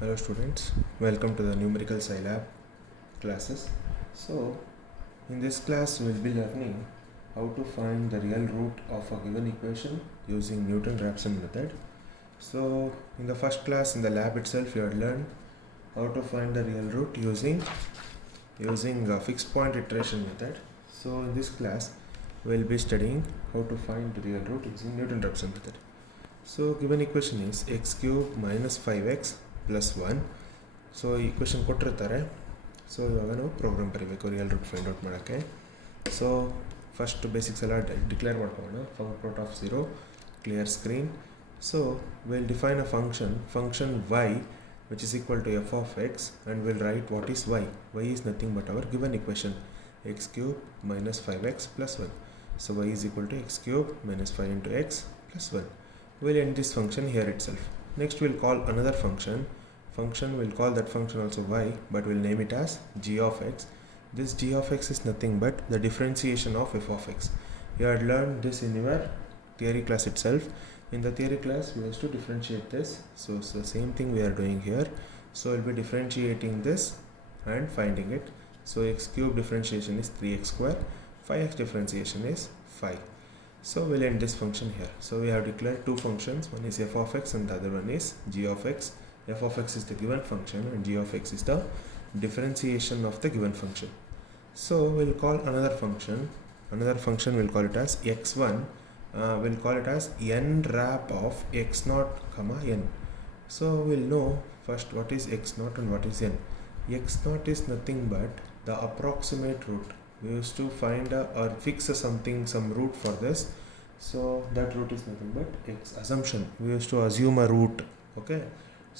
Hello students, welcome to the numerical Scilab classes. So in this class we will be learning how to find the real root of a given equation using Newton Raphson method. So in the first class in the lab itself you had learned how to find the real root using a fixed point iteration method. So in this class we will be studying how to find the real root using Newton Raphson method. So given equation is x cube minus 5x plus 1. So equation ಕೊಟ್ಟಿರ್ತಾರೆ. So ಇವಾಗ ನಾವು program ಬರೀಬೇಕು real root find out ಮಾಡೋಕ್ಕೆ. So first basics ಎಲ್ಲ declare ಮಾಡ್ಕೊಳ್ಳೋಣ. Function of 0, clear screen. So we'll define a function y which is equal to f of x, and we'll write what is y. Y is nothing but our given equation, x cube minus 5x plus 1. So y is equal to x cube minus 5 into x plus 1. We'll end this function here itself. Next we'll call another function. We'll call that function also y, but we'll name it as g of x. This g of x is nothing but the differentiation of f of x. You had learned this in your theory class itself. In the theory class we used to differentiate this. So it's the same thing we are doing here. So we'll be differentiating this and finding it. So x cube differentiation is 3x square, 5x differentiation is 5. So we'll end this function here. So we have declared two functions. One is f of x and the other one is g of x. F of x is the given function and g of x is the differentiation of the given function. So we'll call another function. We'll call it as x1. We'll call it as n wrap of x0 comma n. So we'll know first what is x0 and what is n. x0 is nothing but the approximate root. We used to find or fix some root for this. So that root is nothing but x assumption. We used to assume a root. Okay.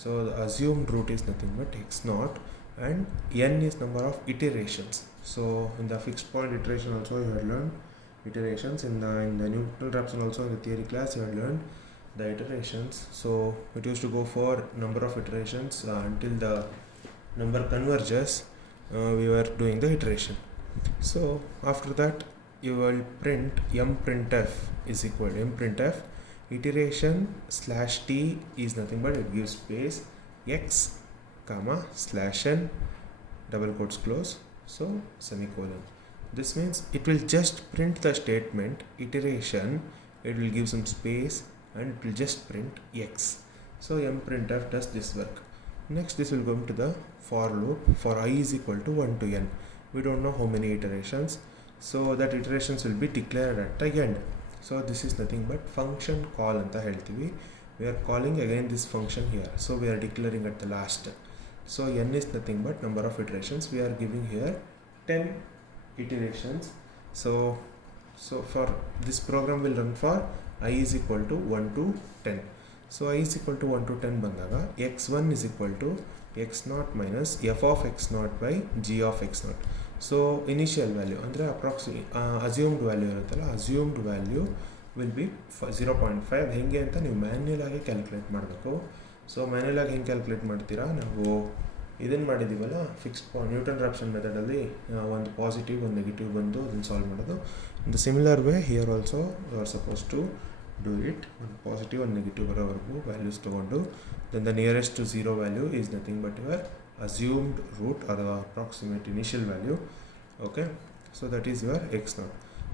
So the assumed root is nothing but x0, and n is number of iterations. So in the fixed point iteration also you had learned iterations. In the Newton Raphson also in the theory class you had learned the iterations. So it used to go for number of iterations until the number converges. We were doing the iteration. So after that you will print mprintf is equal to mprintf iteration slash t is nothing but it gives space x comma slash n double quotes close, so semicolon. This means it will just print the statement iteration, it will give some space and it will just print x. So mprintf does this work. Next this will go into the for loop for I is equal to 1 to n. We don't know how many iterations, so that iterations will be declared at the end. So this is nothing but function call anta heltivi. We are calling again this function here, so we are declaring at the last. So n is nothing but number of iterations. We are giving here 10 iterations. So for this program will run for I is equal to 1 to 10. So I is equal to 1 to 10 bandaga x1 is equal to x0 minus f of x0 by g of x0. So initial value ಅಂದರೆ assumed value ಇರುತ್ತಲ್ಲ, assumed value will be 0.5. ಹೇಗೆ ಅಂತ ನೀವು manual ಆಗಿ calculate ಮಾಡಬೇಕು. So manual ಆಗಿ ಹೆಂಗೆ calculate ಮಾಡ್ತೀರಾ, ನಾವು ಇದನ್ನು ಮಾಡಿದ್ದೀವಲ್ಲ ಫಿಕ್ಸ್ಡ್ ಪಾಯಿಂಟ್ ನ್ಯೂಟನ್ ರಾಪ್ಸನ್ ಮೆಥಡಲ್ಲಿ ಒಂದು ಪಾಸಿಟಿವ್ ಒಂದು ನೆಗೆಟಿವ್ ಬಂದು ಅದನ್ನು ಸಾಲ್ವ್ ಮಾಡೋದು. In the similar way here also you are suppose to do it. ಒಂದು ಪಾಸಿಟಿವ್ ಒಂದು ನೆಗೆಟಿವ್ ಬರೋವರೆಗೂ ವ್ಯಾಲ್ಯೂಸ್ ತೊಗೊಂಡು then the nearest to 0 value is nothing but your assumed root or the approximate initial value. Okay, so that is your x0.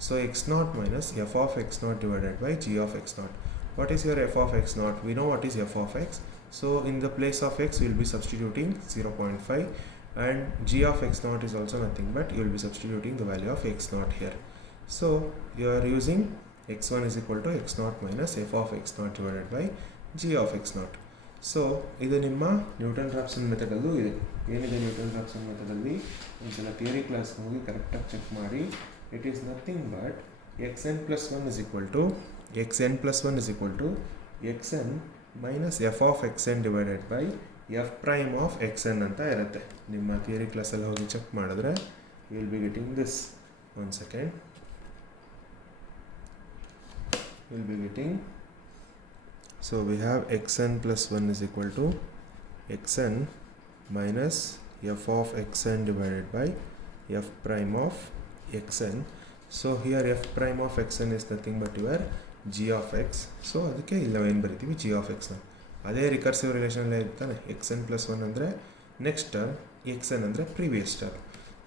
So x0 minus f of x0 divided by g of x0. What is your f of x0? We know what is f of x. So in the place of x we will be substituting 0.5, and g of x0 is also nothing but you will be substituting the value of x0 here. So you are using x1 is equal to x0 minus f of x0 divided by g of x0. So ಇದು ನಿಮ್ಮ Newton Raphson ಮೆಥಡಲ್ಲೂ ಇದೆ. ಏನಿದೆ Newton Raphson ಮೆಥಡಲ್ಲಿ ಒಂದ್ಸಲ theory ಕ್ಲಾಸ್ಗೆ ಹೋಗಿ ಕರೆಕ್ಟಾಗಿ check ಮಾಡಿ. It is nothing but xn plus 1 is equal to xn minus f of xn divided by f prime of xn ಅಂತ ಇರುತ್ತೆ. ನಿಮ್ಮ ಥಿಯರಿ ಕ್ಲಾಸಲ್ಲಿ ಹೋಗಿ ಚೆಕ್ ಮಾಡಿದ್ರೆ you will be getting this. One second, you will be getting. So we have xn plus 1 is equal to xn minus f of xn divided by f prime of xn. So here f prime of xn is nothing but your g of x. So ಅದಕ್ಕೆ ಇಲ್ಲಿ ನಾವು ಏನು ಬರಿತೀವಿ, g of x. ಅದೇ recursive ರಿಲೇಷನಲ್ಲೇ ಇರ್ತಾನೆ. X n plus one ಅಂದರೆ next term, x n ಅಂದರೆ previous term.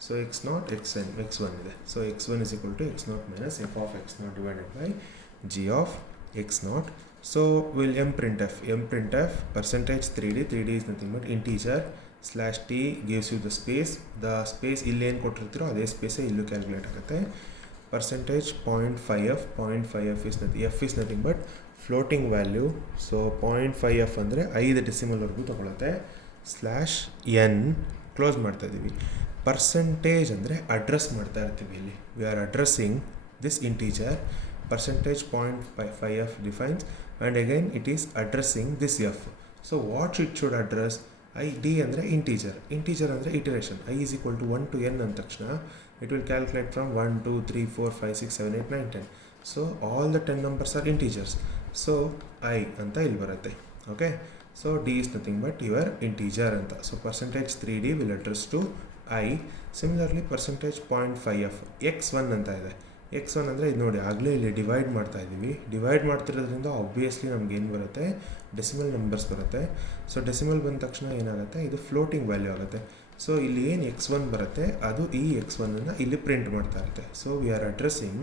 So x not x n x one ಇದೆ. So x one is equal to x not minus f of x not divided by g of x not. So we'll m printf percentage 3d is nothing but integer slash t gives you the space ಇಲ್ಲಿ ಏನು ಕೊಟ್ಟಿರ್ತೀರೋ ಅದೇ ಸ್ಪೇಸೇ ಇಲ್ಲೂ calculate ಆಗುತ್ತೆ. percentage 0.5f is nothing but floating value. So 0.5f ಅಂದರೆ 5 ಡೆಸಿಮಲ್ವರೆಗೂ ತೊಗೊಳುತ್ತೆ. Slash N close ಮಾಡ್ತಾ ಇದ್ದೀವಿ. Percentage ಅಂದರೆ address ಮಾಡ್ತಾ ಇರ್ತೀವಿ. ಇಲ್ಲಿ V are addressing this integer. percentage 0.5f defines, and again it is addressing this f. So what it should address, d ಅಂದರೆ integer ಅಂದರೆ iteration. I is equal to 1 to n ಅಂದ ತಕ್ಷಣ it will calculate from 1 2 3 4 5 6 7 8 9 10. So all the 10 numbers are integers. So I ಅಂತ ಇಲ್ಲಿ ಬರುತ್ತೆ. Okay, so d is nothing but your integer ಅಂತ. So percentage 3d will address to I. Similarly percentage 0.5f x1 ಅಂತ ಇದೆ. x1 ಅಂದರೆ ಇದು ನೋಡಿ, ಆಗಲೇ ಇಲ್ಲಿ ಡಿವೈಡ್ ಮಾಡ್ತಾ ಇದ್ದೀವಿ. ಡಿವೈಡ್ ಮಾಡ್ತಿರೋದ್ರಿಂದ ಆಬ್ವಿಯಸ್ಲಿ ನಮ್ಗೆ ಏನು ಬರುತ್ತೆ, ಡೆಸಿಮಲ್ ನಂಬರ್ಸ್ ಬರುತ್ತೆ. ಸೊ ಡೆಸಿಮಲ್ ಬಂದ ತಕ್ಷಣ ಏನಾಗುತ್ತೆ, ಇದು ಫ್ಲೋಟಿಂಗ್ ವ್ಯಾಲ್ಯೂ ಆಗುತ್ತೆ. ಸೊ ಇಲ್ಲಿ ಏನು x1 ಬರುತ್ತೆ ಅದು ಈ x1 ಇಲ್ಲಿ ಪ್ರಿಂಟ್ ಮಾಡ್ತಾ ಇರುತ್ತೆ. So we are addressing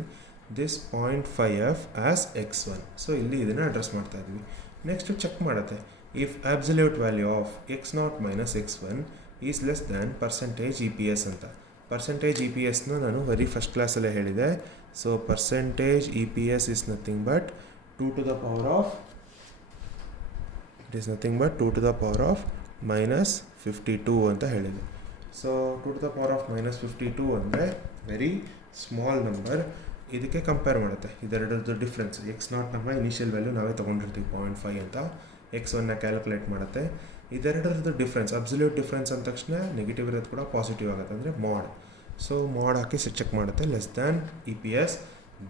this 0.5f as x1. So ಇಲ್ಲಿ ಇದನ್ನು ಅಡ್ರೆಸ್ ಮಾಡ್ತಾ ಇದ್ದೀವಿ. ನೆಕ್ಸ್ಟ್ ಚೆಕ್ ಮಾಡುತ್ತೆ, if absolute value of x0 minus x1 is less than percentage E P S ಅಂತ. ಪರ್ಸೆಂಟೇಜ್ ಇ ಪಿ ಎಸ್ನ ನಾನು ವೆರಿ ಫಸ್ಟ್ ಕ್ಲಾಸಲ್ಲೇ ಹೇಳಿದೆ. So percentage E P S is nothing but 2 to the power of minus 52 ಅಂತ ಹೇಳಿದೆ. So 2 to the power of minus 52 ಅಂದರೆ very small number. ಇದಕ್ಕೆ compare ಮಾಡುತ್ತೆ ಇದೆರಡರದ್ದು ಡಿಫ್ರೆನ್ಸ್. ಎಕ್ಸ್ ನಾಟ್ ನಮ್ಮ ಇನಿಷಿಯಲ್ ವ್ಯಾಲ್ಯೂ ನಾವೇ ತೊಗೊಂಡಿರ್ತೀವಿ 0.5 ಅಂತ. x1 ಕ್ಯಾಲ್ಕುಲೇಟ್ ಮಾಡುತ್ತೆ. ಇದೆರಡರದ್ದು ಡಿಫ್ರೆನ್ಸ್, ಅಬ್ಸಲ್ಯೂಟ್ ಡಿಫ್ರೆನ್ಸ್ ಅಂದ ತಕ್ಷಣ ನೆಗೆಟಿವ್ ಇರೋದು ಕೂಡ ಪಾಸಿಟಿವ್ ಆಗುತ್ತೆ, ಅಂದರೆ ಮಾಡ್. ಸೊ ಮಾಡ್ ಹಾಕಿ ಚೆಕ್ ಮಾಡುತ್ತೆ, less than E P S.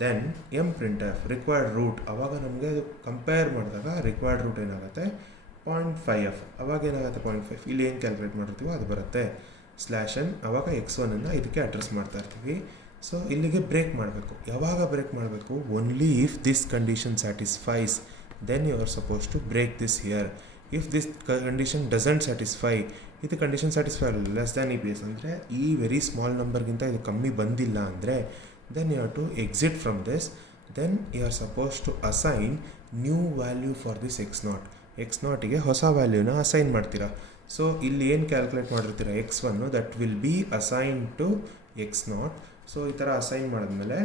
Then um print F required root. ಅವಾಗ ನಮಗೆ ಅದು ಕಂಪೇರ್ ಮಾಡಿದಾಗ ರಿಕ್ವೈರ್ಡ್ ರೂಟ್ ಏನಾಗುತ್ತೆ 0.5f. ಅವಾಗ ಏನಾಗುತ್ತೆ 0.5, ಇಲ್ಲಿ ಏನು ಕ್ಯಾಲ್ಕುಲೇಟ್ ಮಾಡಿರ್ತೀವೋ ಅದು ಬರುತ್ತೆ. ಸ್ಲ್ಯಾಶ್ ಎನ್, ಅವಾಗ x1 ಇದಕ್ಕೆ ಅಡ್ರೆಸ್ ಮಾಡ್ತಾ ಇರ್ತೀವಿ. ಸೊ ಇಲ್ಲಿಗೆ ಬ್ರೇಕ್ ಮಾಡಬೇಕು. ಯಾವಾಗ ಬ್ರೇಕ್ ಮಾಡಬೇಕು, only if this condition satisfies then you are suppose to break this here. If this condition doesn't satisfy, ಇದು ಕಂಡೀಷನ್ ಸ್ಯಾಟಿಸ್ಫೈ ಆಗಲ್ಲ, less than E P s ಅಂದರೆ ಈ ವೆರಿ ಸ್ಮಾಲ್ ನಂಬರ್ಗಿಂತ ಇದು ಕಮ್ಮಿ ಬಂದಿಲ್ಲ ಅಂದರೆ then you have to exit from this. Then you are suppose to assign new value for this x ನಾಟಿಗೆ ಹೊಸ ವ್ಯಾಲ್ಯೂನ ಅಸೈನ್ ಮಾಡ್ತೀರಾ. ಸೊ ಇಲ್ಲಿ ಏನು ಕ್ಯಾಲ್ಕುಲೇಟ್ ಮಾಡಿರ್ತೀರ x1 that will be assign to x0. So ಈ ಥರ ಅಸೈನ್ ಮಾಡಿದ್ಮೇಲೆ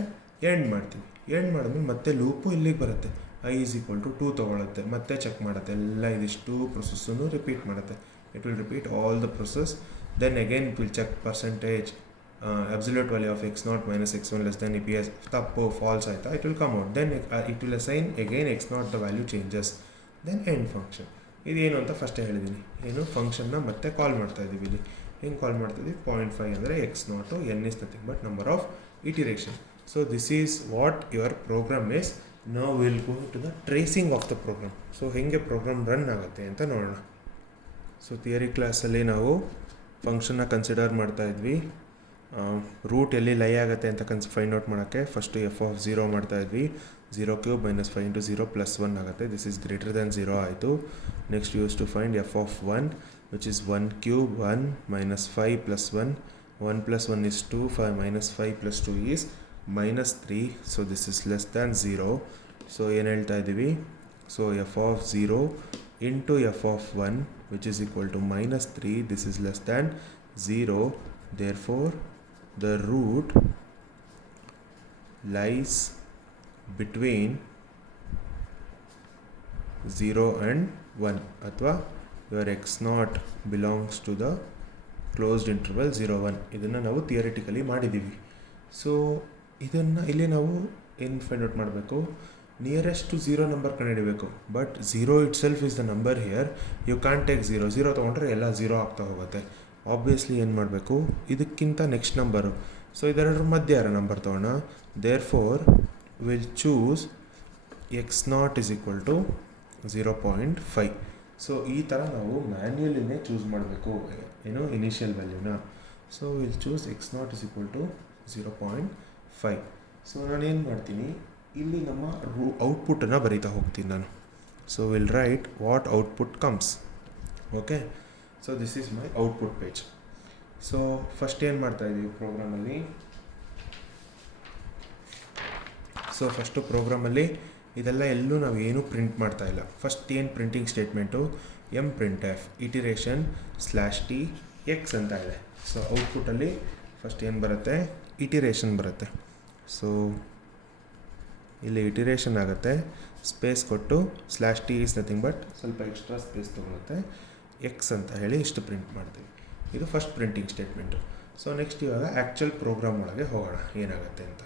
ಎಂಡ್ ಮಾಡ್ತೀವಿ. ಎಂಡ್ ಮಾಡಿದ್ಮೇಲೆ ಮತ್ತೆ ಲೂಪು ಇಲ್ಲಿಗೆ ಬರುತ್ತೆ. I is equal to 2 ತೊಗೊಳುತ್ತೆ, ಮತ್ತೆ ಚೆಕ್ ಮಾಡುತ್ತೆ. ಎಲ್ಲ ಇದಿಷ್ಟು ಪ್ರೊಸೆಸ್ಸನ್ನು ರಿಪೀಟ್ ಮಾಡುತ್ತೆ. It will repeat all the process. Then again it will check percentage absolute value of x0 minus x1 less than E P S. ತಪ್ಪು ಫಾಲ್ಸ್ ಆಯಿತಾ, it will come out. Then it will assign again x0 the value changes. Then end function. ಇದೇನು ಅಂತ ಫಸ್ಟೇ ಹೇಳಿದ್ದೀನಿ, ಏನು ಫಂಕ್ಷನ್ನ ಮತ್ತೆ ಕಾಲ್ ಮಾಡ್ತಾ ಇದ್ದೀವಿ. ಇಲ್ಲಿ ಹೆಂಗೆ ಕಾಲ್ ಮಾಡ್ತಿದ್ದೀವಿ, 0.5 ಅಂದರೆ x0, n is nothing but number of iteration. So this is what your program is. Now we will go to the tracing of the program. So ಹೇಗೆ ಪ್ರೋಗ್ರಾಮ್ ರನ್ ಆಗುತ್ತೆ ಅಂತ ನೋಡೋಣ. ಸೊ ಥಿಯರಿ ಕ್ಲಾಸಲ್ಲಿ ನಾವು ಫಂಕ್ಷನ್ನ ಕನ್ಸಿಡರ್ ಮಾಡ್ತಾ ಇದ್ವಿ. Root ಎಲ್ಲಿ ಲೈ ಆಗುತ್ತೆ ಅಂತ ಫೈಂಡ್ ಔಟ್ ಮಾಡೋಕ್ಕೆ ಫಸ್ಟು ಎಫ್ ಆಫ್ 0 ಮಾಡ್ತಾ ಇದ್ವಿ. 0 ಕ್ಯೂಬ್ ಮೈನಸ್ 5 into 0 ಪ್ಲಸ್ 1 ಆಗುತ್ತೆ. ದಿಸ್ ಈಸ್ ಗ್ರೇಟರ್ ದ್ಯಾನ್ 0 ಆಯಿತು. Next use to find F of 1 which is 1 cube 1 minus 5 plus 1. 1 plus 1 is 2, 5 minus 5 plus 2 is minus 3. So this is less than 0. So ಏನು ಹೇಳ್ತಾ ಇದ್ದೀವಿ, so f of 0 into f of 1 which is equal to minus 3. This is less than 0. Therefore the root lies between 0 and 1 ಅಥವಾ your x0 belongs to the closed interval 0 1. ಇದನ್ನು ನಾವು theoretically ಮಾಡಿದ್ದೀವಿ. So ಇದನ್ನು ಇಲ್ಲಿ ನಾವು ಏನು ಫೈಂಡ್ ಔಟ್ ಮಾಡಬೇಕು, nearest to 0 number ಕಂಡುಹಿಡಬೇಕು. But 0 itself is the number here. You can take 0 ತೊಗೊಂಡ್ರೆ ಎಲ್ಲ 0 ಆಗ್ತಾ ಹೋಗುತ್ತೆ. ಆಬ್ವಿಯಸ್ಲಿ ಏನು ಮಾಡಬೇಕು, ಇದಕ್ಕಿಂತ ನೆಕ್ಸ್ಟ್ ನಂಬರು. ಸೊ ಇದೆರಡರ ಮಧ್ಯೆ ಯಾರ ನಂಬರ್ ತೊಗೊಳ್ಳೋಣ. Therefore we'll choose x0 is equal to 0.5. So ಈ ಥರ ನಾವು ಮ್ಯಾನ್ಯುಯಲಿನೇ ಚೂಸ್ ಮಾಡಬೇಕು ಏನು ಇನಿಷಿಯಲ್ ವ್ಯಾಲ್ಯೂನ. So we'll choose x0 is equal to 0.5. So ನಾನೇನು ಮಾಡ್ತೀನಿ, ಇಲ್ಲಿ ನಮ್ಮ ಔಟ್ಪುಟ್ಟನ್ನು ಬರೀತಾ ಹೋಗ್ತೀನಿ ನಾನು. So we'll write what output comes. Okay, so this is my output page. So first ಏನು ಮಾಡ್ತಾ ಇದ್ದೀವಿ ಪ್ರೋಗ್ರಾಮಲ್ಲಿ, ಸೊ ಫಸ್ಟು ಪ್ರೋಗ್ರಾಮಲ್ಲಿ ಇದೆಲ್ಲ ಎಲ್ಲೂ ನಾವು ಏನೂ ಪ್ರಿಂಟ್ ಮಾಡ್ತಾ ಇಲ್ಲ. ಫಸ್ಟ್ ಏನು printing statement M print F iteration /t x ಅಂತ ಇದೆ. ಸೊ ಔಟ್ಪುಟ್ಟಲ್ಲಿ ಫಸ್ಟ್ ಏನು ಬರುತ್ತೆ, ಇಟಿರೇಷನ್ ಬರುತ್ತೆ. ಸೊ ಇಲ್ಲಿ ಇಟಿರೇಷನ್ ಆಗುತ್ತೆ, ಸ್ಪೇಸ್ ಕೊಟ್ಟು /t ಈಸ್ ನಥಿಂಗ್ ಬಟ್ ಸ್ವಲ್ಪ ಎಕ್ಸ್ಟ್ರಾ ಸ್ಪೇಸ್ ತೊಗೊಳುತ್ತೆ, ಎಕ್ಸ್ ಅಂತ ಹೇಳಿ ಇಷ್ಟು ಪ್ರಿಂಟ್ ಮಾಡ್ತೀವಿ. ಇದು first printing statement. So next ಇವಾಗ ಆ್ಯಕ್ಚುಯಲ್ ಪ್ರೋಗ್ರಾಮ್ ಒಳಗೆ ಹೋಗೋಣ ಏನಾಗುತ್ತೆ ಅಂತ.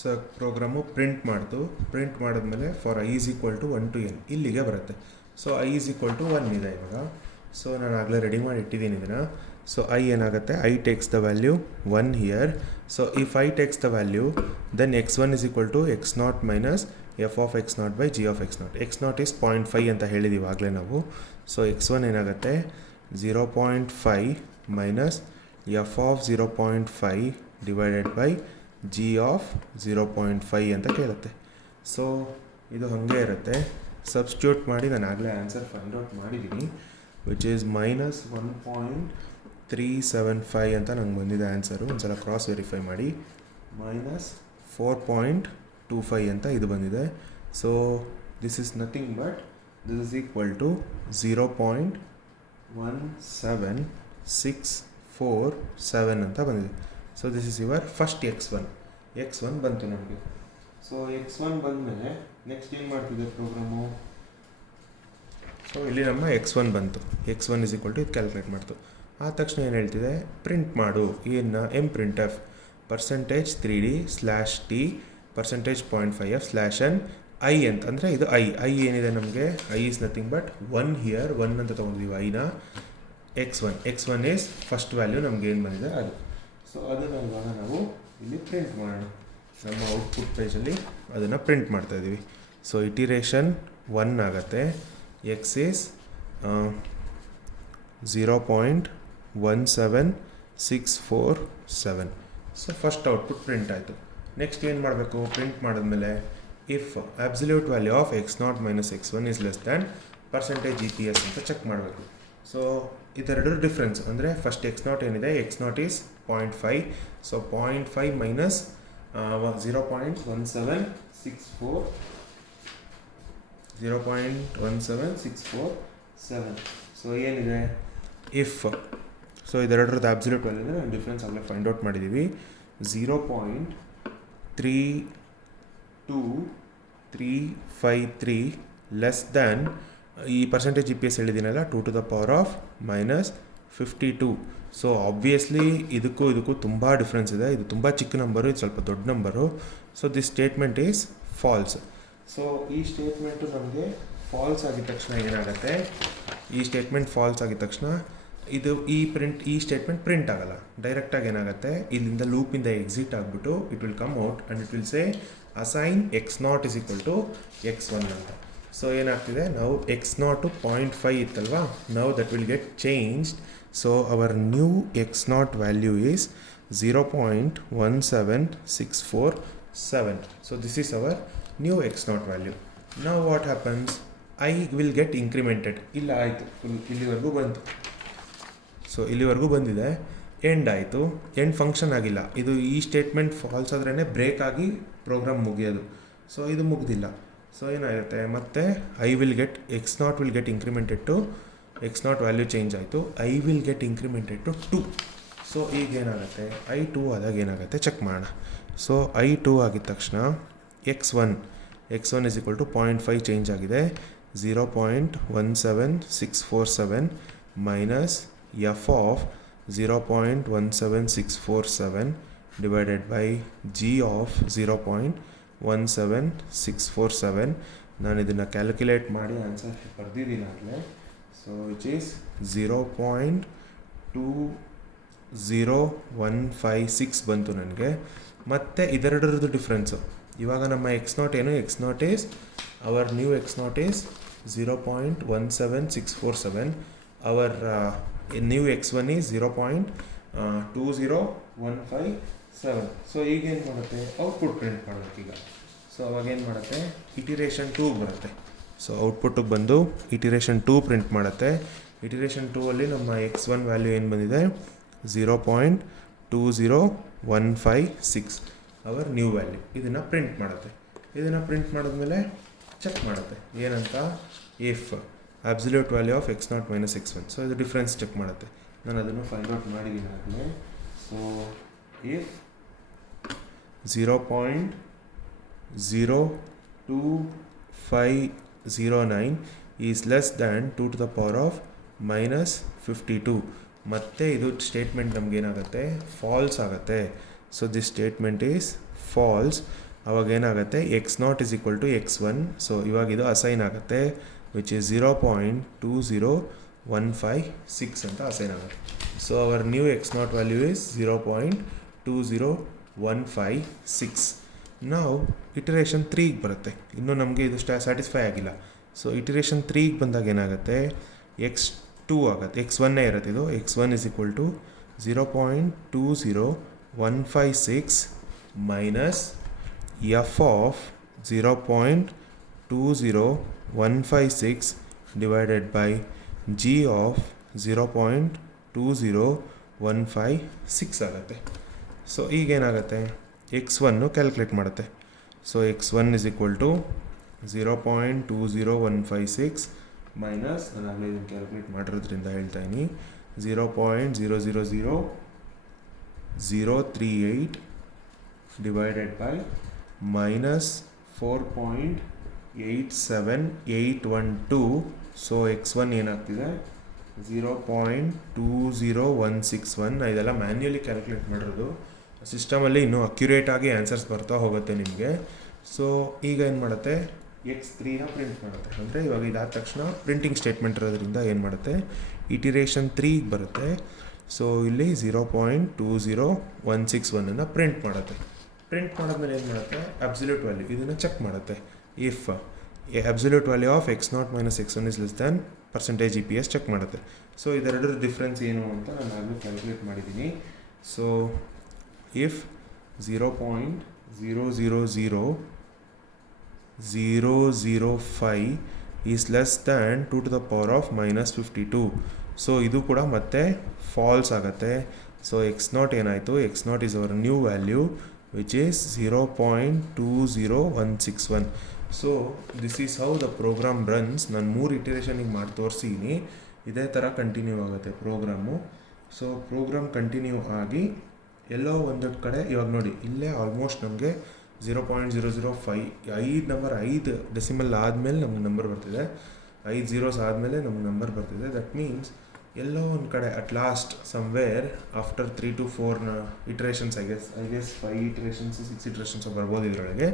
ಸೊ ಪ್ರೋಗ್ರಾಮು ಪ್ರಿಂಟ್ ಮಾಡಿದ್ಮೇಲೆ for i is equal to 1 to n ಇಲ್ಲಿಗೆ ಬರುತ್ತೆ. So i is equal to 1 ಇದೆ ಇವಾಗ. ಸೊ ನಾನು ಆಗಲೇ ರೆಡಿ ಮಾಡಿ ಇಟ್ಟಿದ್ದೀನಿ ಇದನ್ನು. ಸೊ i ಏನಾಗುತ್ತೆ, i takes the value 1 here. So if i takes the value, then x1 is equal to x0 minus f of x0 by g of x0. x0 is 0.5 ಅಂತ ಹೇಳಿದ್ದೀವಿ ಆಗಲೇ ನಾವು. ಸೊ x1 ಏನಾಗುತ್ತೆ 0.5 minus f of 0.5 divided by g of 0.5 ಅಂತ ಕೇಳುತ್ತೆ. So ಇದು ಹಾಗೆ ಇರುತ್ತೆ. ಸಬ್ಸ್ಟಿಟ್ಯೂಟ್ ಮಾಡಿ ನಾನು ಆಗಲೇ ಆನ್ಸರ್ ಫೈಂಡ್ ಔಟ್ ಮಾಡಿದ್ದೀನಿ, ವಿಚ್ ಈಸ್ -1.375 ಅಂತ ನಂಗೆ ಬಂದಿದೆ ಆನ್ಸರು. ಒಂದ್ಸಲ ಕ್ರಾಸ್ ವೆರಿಫೈ ಮಾಡಿ. -4.25 ಅಂತ ಇದು ಬಂದಿದೆ. So this is nothing but this is equal to 0.17647 ಅಂತ ಬಂದಿದೆ. So this is your first x1 ಬಂತು ನಮಗೆ. ಸೊ x1 ಬಂದಮೇಲೆ ನೆಕ್ಸ್ಟ್ ಏನು ಮಾಡ್ತಿದ್ದೆ ಪ್ರೋಗ್ರಾಮು. ಸೊ ಇಲ್ಲಿ ನಮ್ಮ x1 ಬಂತು, x1 ಇಸ್ ಈಕ್ವಲ್ ಟು ಇದು ಕ್ಯಾಲ್ಕುಲೇಟ್ ಮಾಡ್ತು. ಆ ತಕ್ಷಣ ಏನು ಹೇಳ್ತಿದೆ, ಪ್ರಿಂಟ್ ಮಾಡು ಏನು M print F %3d /t %.5f /n i ಅಂತಂದರೆ ಇದು i ಏನಿದೆ ನಮಗೆ, i is nothing but 1 here 1 ಅಂತ ತೊಗೊಂಡಿದ್ದೀವಿ ಐನ. x1 ಈಸ್ ಫಸ್ಟ್ ವ್ಯಾಲ್ಯೂ ನಮ್ಗೆ ಏನು ಬಂದಿದೆ ಅದು. ಸೊ ಅದನ್ನು ಇವಾಗ ನಾವು ಇಲ್ಲಿ ಪ್ರಿಂಟ್ ಮಾಡೋಣ. ನಮ್ಮ ಔಟ್ಪುಟ್ ಪೇಜಲ್ಲಿ ಅದನ್ನು ಪ್ರಿಂಟ್ ಮಾಡ್ತಾಯಿದ್ದೀವಿ. ಸೊ ಇಟಿರೇಷನ್ 1 ಆಗುತ್ತೆ, X is 0.17647. So first output print ಆಯಿತು. ನೆಕ್ಸ್ಟ್ ಏನು ಮಾಡಬೇಕು, ಪ್ರಿಂಟ್ ಮಾಡಿದ್ಮೇಲೆ if absolute value of x0 minus x1 is less than %EPS ಅಂತ ಚೆಕ್ ಮಾಡಬೇಕು. ಸೊ ಇದೆರಡು ಡಿಫ್ರೆನ್ಸ್ ಅಂದರೆ ಫಸ್ಟ್ x0 ಏನಿದೆ, x0 is 0.5. So 0.5 minus 0.17647. So ಏನಿದೆ ಇಫ್, ಸೊ ಇದೆರಡರದ್ದು ಅಬ್ಸಲ್ಯೂಟ್ ವ್ಯಾಲ್ಯೂ ಅಂದರೆ ನಾವು ಡಿಫ್ರೆನ್ಸ್ ಆಗಲೇ ಫೈಂಡ್ ಔಟ್ ಮಾಡಿದ್ದೀವಿ. 0.32353 ಲೆಸ್ ದ್ಯಾನ್ ಈ %EPS ಹೇಳಿದ್ದೀನಲ್ಲ 2 to the power of -52. So obviously ಇದಕ್ಕೂ ತುಂಬ ಡಿಫ್ರೆನ್ಸ್ ಇದೆ. ಇದು ತುಂಬ ಚಿಕ್ಕ ನಂಬರು, ಇದು ಸ್ವಲ್ಪ ದೊಡ್ಡ number. So this statement is false. So ಈ ಸ್ಟೇಟ್ಮೆಂಟು ನಮಗೆ ಫಾಲ್ಸ್ ಆಗಿದ ತಕ್ಷಣ ಏನಾಗುತ್ತೆ, ಈ ಸ್ಟೇಟ್ಮೆಂಟ್ ಫಾಲ್ಸ್ ಆಗಿದ ತಕ್ಷಣ ಈ ಸ್ಟೇಟ್ಮೆಂಟ್ ಪ್ರಿಂಟ್ ಆಗಲ್ಲ. ಡೈರೆಕ್ಟಾಗಿ ಏನಾಗುತ್ತೆ, ಇಲ್ಲಿಂದ ಲೂಪಿಂದ ಎಕ್ಸಿಟ್ ಆಗಿಬಿಟ್ಟು it will come out and it will say assign x0 is equal to x1 ಅಂತ. ಸೊ ಏನಾಗ್ತಿದೆ, ನಾವು x0 0.5 ಇತ್ತಲ್ವಾ, ನಾವು that will get changed. So our new x0 value is 0.17647. So this is our new x0 value. Now what happens, i will get incremented. ಇಲ್ಲ ಆಯಿತು, ಇಲ್ಲಿವರೆಗೂ ಬಂತು. So ಇಲ್ಲಿವರೆಗೂ ಬಂದಿದೆ, ಎಂಡ್ ಆಯಿತು. ಎಂಡ್ ಫಂಕ್ಷನ್ ಆಗಿಲ್ಲ. ಇದು ಈ ಸ್ಟೇಟ್ಮೆಂಟ್ ಫಾಲ್ಸ್ ಆದ್ರೇ ಬ್ರೇಕ್ ಆಗಿ ಪ್ರೋಗ್ರಾಮ್ ಮುಗಿಯೋದು. ಸೊ ಇದು ಮುಗ್ದಿಲ್ಲ. ಸೊ ಏನಾಗುತ್ತೆ, ಮತ್ತೆ x0 will get incremented to x0 value change ಆಯಿತು, i will get incremented to 2. So ಈಗ ಏನಾಗುತ್ತೆ, i 2 ಆದಾಗ ಏನಾಗುತ್ತೆ ಚೆಕ್ ಮಾಡೋಣ. ಸೊ i 2 ಆಗಿದ ತಕ್ಷಣ x1 is equal to 0.5 change ಆಗಿದೆ, 0.17647 minus f of 0.17647 divided by g of 0.17647. ನಾನು ಇದನ್ನು ಕ್ಯಾಲ್ಕುಲೇಟ್ ಮಾಡಿ ಆನ್ಸರ್ ಬರ್ದಿದ್ದೀನಿ ಆಗಲೇ. ಸೊ ವಿಚ್ ಈಸ್ 0.20156 ಬಂತು ನನಗೆ. ಮತ್ತು ಇದೆರಡರದ್ದು ಡಿಫ್ರೆನ್ಸು ಇವಾಗ ನಮ್ಮ x0 ಏನು, x0 is our new x0 is 0.17647. Our new x1 is 0.20157. So ಈಗೇನು ಮಾಡುತ್ತೆ, ಔಟ್ಪುಟ್ ಪ್ರಿಂಟ್ ಮಾಡಬೇಕೀಗ. ಸೊ ಅವಾಗೇನು ಮಾಡುತ್ತೆ, ಇಟಿರೇಷನ್ 2 ಬರುತ್ತೆ. ಸೊ ಔಟ್ಪುಟ್ಟಿಗೆ ಬಂದು ಇಟಿರೇಷನ್ 2 ಪ್ರಿಂಟ್ ಮಾಡುತ್ತೆ. ಇಟಿರೇಷನ್ 2 ಅಲ್ಲಿ ನಮ್ಮ x1 ವ್ಯಾಲ್ಯೂ ಏನು ಬಂದಿದೆ 0.20156 ಅವರ್ ನ್ಯೂ ವ್ಯಾಲ್ಯೂ. ಇದನ್ನು ಪ್ರಿಂಟ್ ಮಾಡುತ್ತೆ. ಇದನ್ನು ಪ್ರಿಂಟ್ ಮಾಡಿದ್ಮೇಲೆ ಚೆಕ್ ಮಾಡುತ್ತೆ ಏನಂತ, if absolute value of x0 minus x1. So ಇದು ಡಿಫ್ರೆನ್ಸ್ ಚೆಕ್ ಮಾಡುತ್ತೆ. ನಾನು ಅದನ್ನು ಫೈಂಡ್ ಔಟ್ ಮಾಡಿದ್ದೀನಿ ಆಗಲೇ. So if 0.02509 is less than 2 to the power of minus 52. ಮತ್ತು ಇದು ಸ್ಟೇಟ್ಮೆಂಟ್ ನಮಗೇನಾಗುತ್ತೆ, ಫಾಲ್ಸ್ ಆಗುತ್ತೆ. So this statement is false. ಅವಾಗ ಏನಾಗುತ್ತೆ, x0 is equal to x1. So ಇವಾಗ ಇದು ಅಸೈನ್ ಆಗುತ್ತೆ, ವಿಚ್ ಈಸ್ 0.20156 ಅಂತ ಅಸೈನ್ ಆಗುತ್ತೆ. So our new x0 value is 0.20156. ನಾವು ಇಟರೇಷನ್ 3ಗೆ ಬರುತ್ತೆ. ಇನ್ನೂ ನಮಗೆ ಇದು ಸ್ಯಾಟಿಸ್ಫೈ ಆಗಿಲ್ಲ. ಸೊ ಇಟರೇಷನ್ 3ಗೆ ಬಂದಾಗ ಏನಾಗುತ್ತೆ, x2 ಆಗುತ್ತೆ, x1 ಇರುತ್ತೆ. ಇದು x1 is equal to 0.20156 minus f of 0.20156 divided by g of 0.20156 ಆಗುತ್ತೆ. ಸೊ ಈಗೇನಾಗುತ್ತೆ, x1 ಕ್ಯಾಲ್ಕುಲೇಟ್ ಮಾಡುತ್ತೆ. So x1 is equal to 0.20156 minus, ನಾನು ಆಗಲೇ ಇದನ್ನು ಕ್ಯಾಲ್ಕುಲೇಟ್ ಮಾಡಿರೋದ್ರಿಂದ ಹೇಳ್ತಾ ಇದ್ದೀನಿ, 0.000038 divided by minus 4.87812. So x1 ಏನಾಗ್ತಿದೆ 0.20161. ಇದೆಲ್ಲ ಮ್ಯಾನ್ಯಲಿ ಕ್ಯಾಲ್ಕುಲೇಟ್ ಮಾಡಿರೋದು. ಸಿಸ್ಟಮಲ್ಲಿ ಇನ್ನೂ ಅಕ್ಯುರೇಟಾಗಿ ಆನ್ಸರ್ಸ್ ಬರ್ತಾ ಹೋಗುತ್ತೆ ನಿಮಗೆ. ಸೊ ಈಗ ಏನು ಮಾಡುತ್ತೆ, x3ನ ಪ್ರಿಂಟ್ ಮಾಡುತ್ತೆ. ಅಂದರೆ ಇವಾಗ ಇದಾದ ತಕ್ಷಣ ಪ್ರಿಂಟಿಂಗ್ ಸ್ಟೇಟ್ಮೆಂಟ್ ಇರೋದ್ರಿಂದ ಏನು ಮಾಡುತ್ತೆ, ಇಟಿರೇಷನ್ 3ಗೆ ಬರುತ್ತೆ. ಸೊ ಇಲ್ಲಿ 0.20161 ಪ್ರಿಂಟ್ ಮಾಡುತ್ತೆ. ಪ್ರಿಂಟ್ ಮಾಡಿದ್ಮೇಲೆ ಏನು ಮಾಡುತ್ತೆ, ಅಬ್ಸಲ್ಯೂಟ್ ವ್ಯಾಲ್ಯೂ ಇದನ್ನು ಚೆಕ್ ಮಾಡುತ್ತೆ. If absolute value of x0 minus x1 is less than percentage EPS check ಮಾಡುತ್ತೆ. ಸೊ ಇದೆರಡರ ಡಿಫ್ರೆನ್ಸ್ ಏನು ಅಂತ ನಾನು ಆಗಲೂ ಕ್ಯಾಲ್ಕುಲೇಟ್ ಮಾಡಿದ್ದೀನಿ. So if 0.000005 is less than 2 to the power of minus 52. ಸೊ ಇದು ಕೂಡ ಮತ್ತೆ ಫಾಲ್ಸ್ ಆಗುತ್ತೆ. ಸೊ x0 ಏನಾಯಿತು, x0 is our new value which is 0.20161. So this is how the program runs. ನಾನು 3 ಇಟರೇಷನಿಗೆ ಮಾಡಿ ತೋರಿಸಿದ್ದೀನಿ. ಇದೇ ಥರ ಕಂಟಿನ್ಯೂ ಆಗುತ್ತೆ ಪ್ರೋಗ್ರಾಮು. ಸೊ ಪ್ರೋಗ್ರಾಮ್ ಕಂಟಿನ್ಯೂ ಆಗಿ ಎಲ್ಲೋ ಒಂದು ಕಡೆ ಇವಾಗ ನೋಡಿ, ಇಲ್ಲೇ ಆಲ್ಮೋಸ್ಟ್ ನಮಗೆ 0.005 5 ಡೆಸಿಮಲ್ ಆದಮೇಲೆ ನಮ್ಗೆ ನಂಬರ್ ಬರ್ತಿದೆ, 5 zeros ಆದಮೇಲೆ ನಮ್ಗೆ ನಂಬರ್ ಬರ್ತಿದೆ. ದಟ್ ಮೀನ್ಸ್ ಎಲ್ಲೋ ಒಂದು ಕಡೆ at last somewhere after 3 to 4 iterations I guess 5 iterations 6 iterations ಬರ್ಬೋದು ಇದರೊಳಗೆ.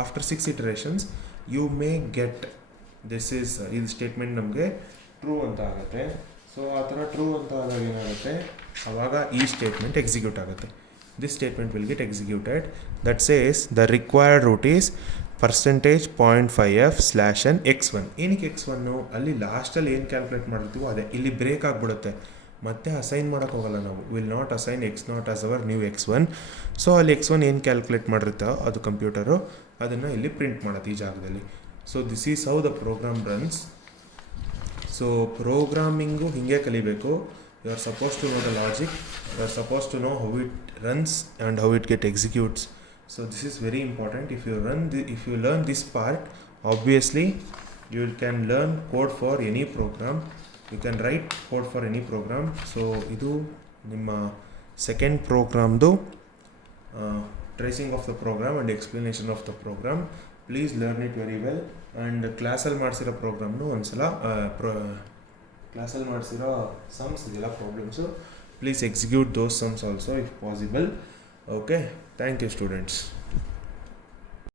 After 6 iterations you may get this is, ಇದು ಸ್ಟೇಟ್ಮೆಂಟ್ ನಮಗೆ ಟ್ರೂ ಅಂತ ಆಗುತ್ತೆ. ಸೊ ಆ ಥರ ಟ್ರೂ ಅಂತ ಆದಾಗ ಏನಾಗುತ್ತೆ, ಆವಾಗ ಈ ಸ್ಟೇಟ್ಮೆಂಟ್ ಎಕ್ಸಿಕ್ಯೂಟ್ ಆಗುತ್ತೆ. This statement will get executed. That says the required root is %.5f/n x1. ಏನಕ್ಕೆ x1? ಅಲ್ಲಿ ಲಾಸ್ಟಲ್ಲಿ ಏನು ಕ್ಯಾಲ್ಕುಲೇಟ್ ಮಾಡಿರ್ತೀವೋ ಅದೇ ಇಲ್ಲಿ ಬ್ರೇಕ್ ಆಗಿಬಿಡುತ್ತೆ, ಮತ್ತೆ ಅಸೈನ್ ಮಾಡೋಕ್ಕೆ ಹೋಗಲ್ಲ ನಾವು. Will not assign x0 as our new x1. So ಅಲ್ಲಿ x1 ಏನು ಕ್ಯಾಲ್ಕುಲೇಟ್ ಮಾಡಿರುತ್ತೋ ಅದು ಕಂಪ್ಯೂಟರು ಅದನ್ನು ಇಲ್ಲಿ ಪ್ರಿಂಟ್ ಮಾಡುತ್ತೆ ಈ ಜಾಗದಲ್ಲಿ. So this is how the program runs. So programming ಹೀಗೆ ಕಲಿಬೇಕು. You are suppose to know the logic, you are suppose to know how it runs and how it get executes. So this is very important. If you learn this part, obviously you can learn code for any program. You can write code for any program. So idu nimma second program do tracing of the program and explanation of the program. Please learn it very well. And class ಅಲ್ಲಿ ಮಾಡಿಸಿರೋ ಪ್ರೋಗ್ರಾಮ್ನು ಒಂದ್ಸಲ class ಅಲ್ಲಿ ಮಾಡಿಸಿರೋ sums ಇದೆಲ್ಲ problems, please execute those sums also if possible. Okay, thank you students.